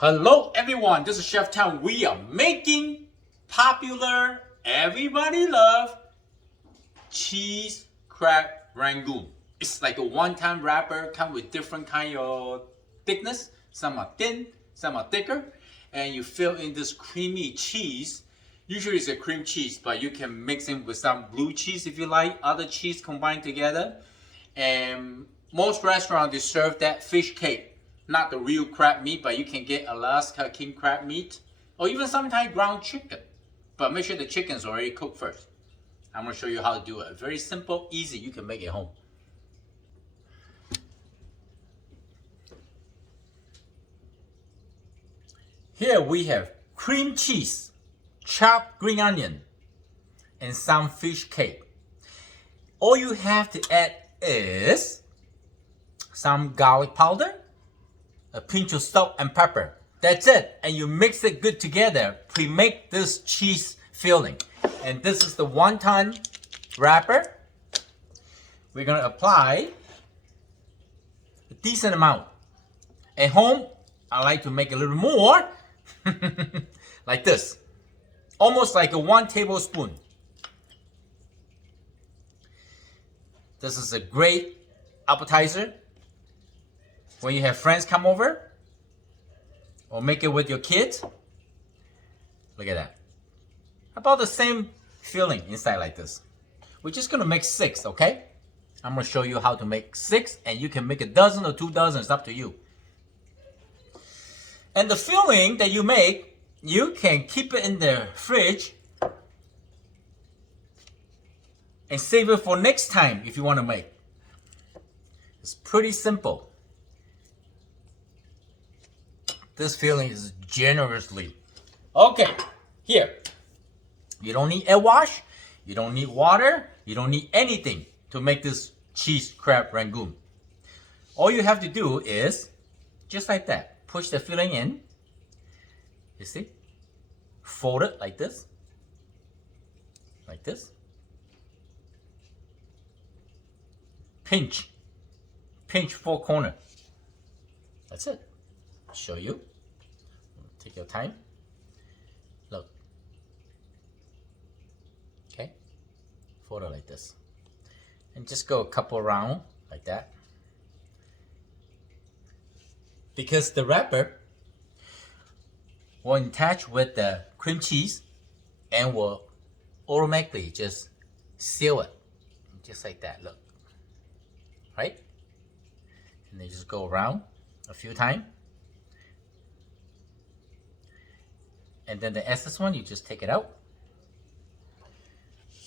Hello everyone, this is Chef Town. We are making popular, everybody love, cheese crab rangoon. It's like a one-time wrapper, come with different kind of thickness. Some are thin, some are thicker. And you fill in this creamy cheese. Usually it's a cream cheese, but you can mix it with some blue cheese if you like, other cheese combined together. And most restaurants, they serve that fish cake. Not the real crab meat, but you can get Alaska king crab meat. Or even sometimes ground chicken. But make sure the chicken's already cooked first. I'm going to show you how to do it. Very simple, easy. You can make it home. Here we have cream cheese, chopped green onion, and some fish cake. All you have to add is some garlic powder, a pinch of salt and pepper. That's it. And you mix it good together. Pre-make this cheese filling. And this is the wonton wrapper. We're going to apply a decent amount. At home, I like to make a little more. Like this. Almost like a 1 tablespoon. This is a great appetizer when you have friends come over, or make it with your kids. Look at that. About the same filling inside like this. We're just gonna make 6, okay? I'm gonna show you how to make 6, and you can make a dozen or 2 dozen, it's up to you. And the filling that you make, you can keep it in the fridge and save it for next time if you want to make. It's pretty simple. This filling is generously. Okay, here. You don't need a wash. You don't need water. You don't need anything to make this cheese crab rangoon. All you have to do is, just like that, push the filling in. You see? Fold it like this. Like this. Pinch. Pinch 4 corners. That's it. I'll show you. Take your time. Look. Okay. Fold it like this. And just go a couple rounds like that. Because the wrapper will attach with the cream cheese and will automatically just seal it. Just like that, look. Right? And they just go around a few times. And then the excess one, you just take it out.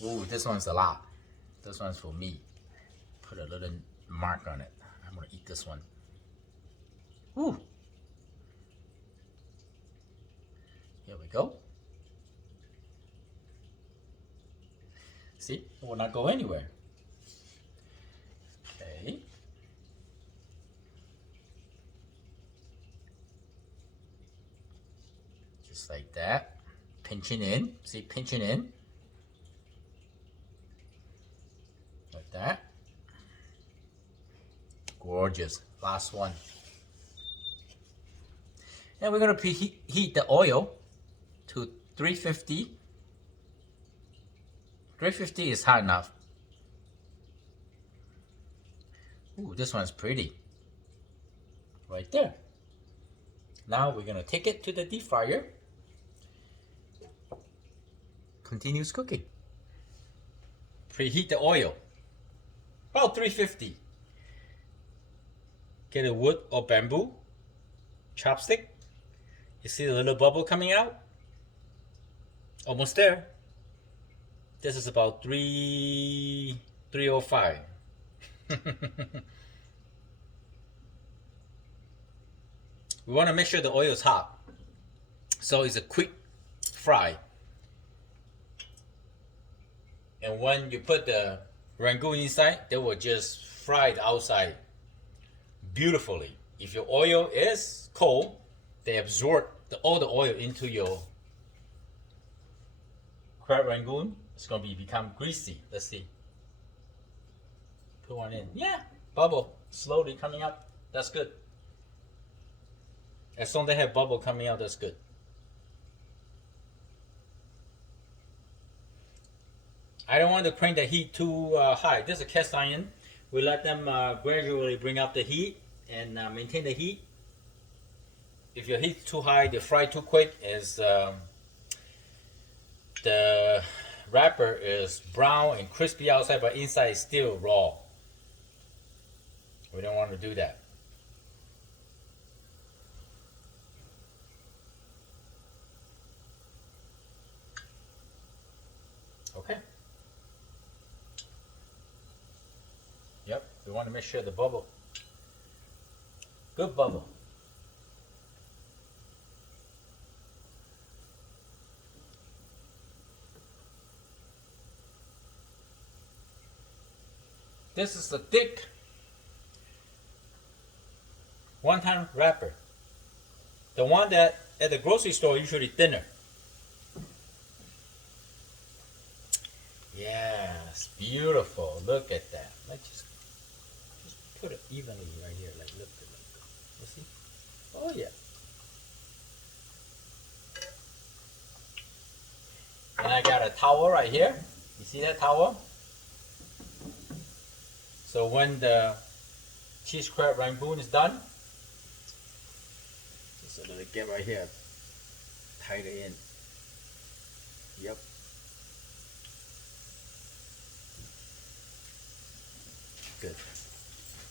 Ooh, this one's a lot. This one's for me. Put a little mark on it. I'm gonna eat this one. Ooh. Here we go. See, it will not go anywhere. Okay. Just like that. Pinching in. See, pinching in. Like that. Gorgeous. Last one. And we're going to heat the oil to 350. 350 is hot enough. Ooh, this one's pretty. Right there. Now we're going to take it to the deep fryer. Continues cooking. Preheat the oil. About 350. Get a wood or bamboo chopstick. You see the little bubble coming out? Almost there. This is about 305. We want to make sure the oil is hot. So it's a quick fry. And when you put the rangoon inside, they will just fry the outside beautifully. If your oil is cold, they absorb all the oil into your crab rangoon. It's going to become greasy. Let's see. Put one in. Yeah, bubble slowly coming up. That's good. As long as they have bubble coming out, that's good. I don't want to crank the heat too high. This is a cast iron. We let them gradually bring up the heat and maintain the heat. If your heat's too high, they fry too quick. The wrapper is brown and crispy outside, but inside is still raw. We don't want to do that. Okay. Yep, we want to make sure the bubble, good bubble. This is the thick wonton wrapper. The one that at the grocery store usually thinner. Yes, beautiful. Look at that. Let's just put it evenly right here. Like look at it. You see? Oh yeah. And I got a towel right here. You see that towel? So when the cheese crab rangoon is done, just a little get right here, tight it in. Yep. Good.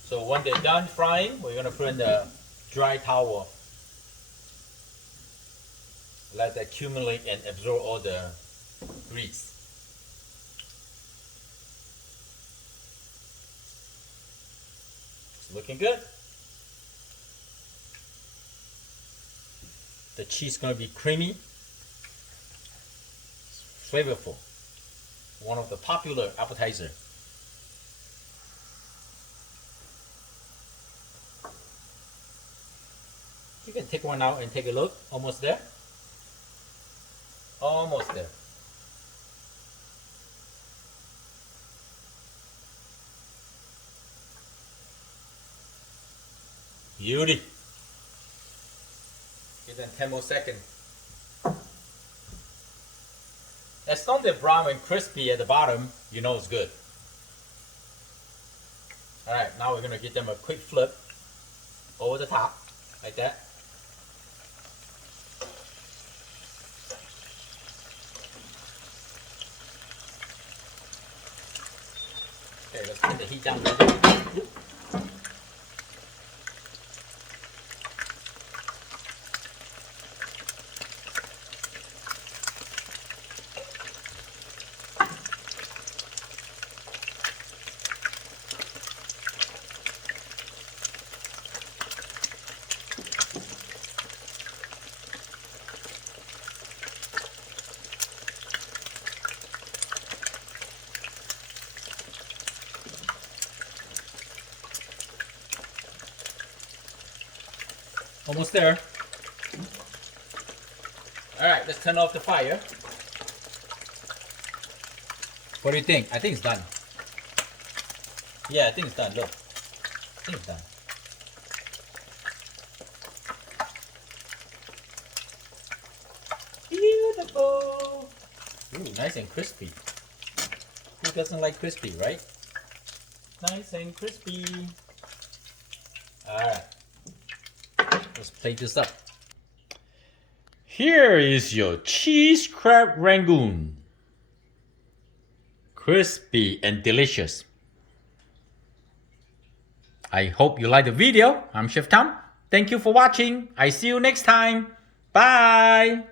So when they're done frying, we're gonna put in the dry towel. Let that accumulate and absorb all the grease. It's looking good. The cheese is gonna be creamy, flavorful. One of the popular appetizer. You can take one out and take a look. Almost there. Almost there. Beauty. Give them 10 more seconds. As long as they're brown and crispy at the bottom, you know it's good. Alright, now we're going to give them a quick flip over the top, like that. Okay, let's put the heat down a little bit. Almost there. Alright, let's turn off the fire. What do you think? I think it's done. Yeah, I think it's done. Look. I think it's done. Beautiful. Ooh, nice and crispy. Who doesn't like crispy, right? Nice and crispy. Alright. Let's plate this up. Here is your cheese crab rangoon. Crispy and delicious. I hope you like the video. I'm Chef Tom. Thank you for watching. I see you next time. Bye.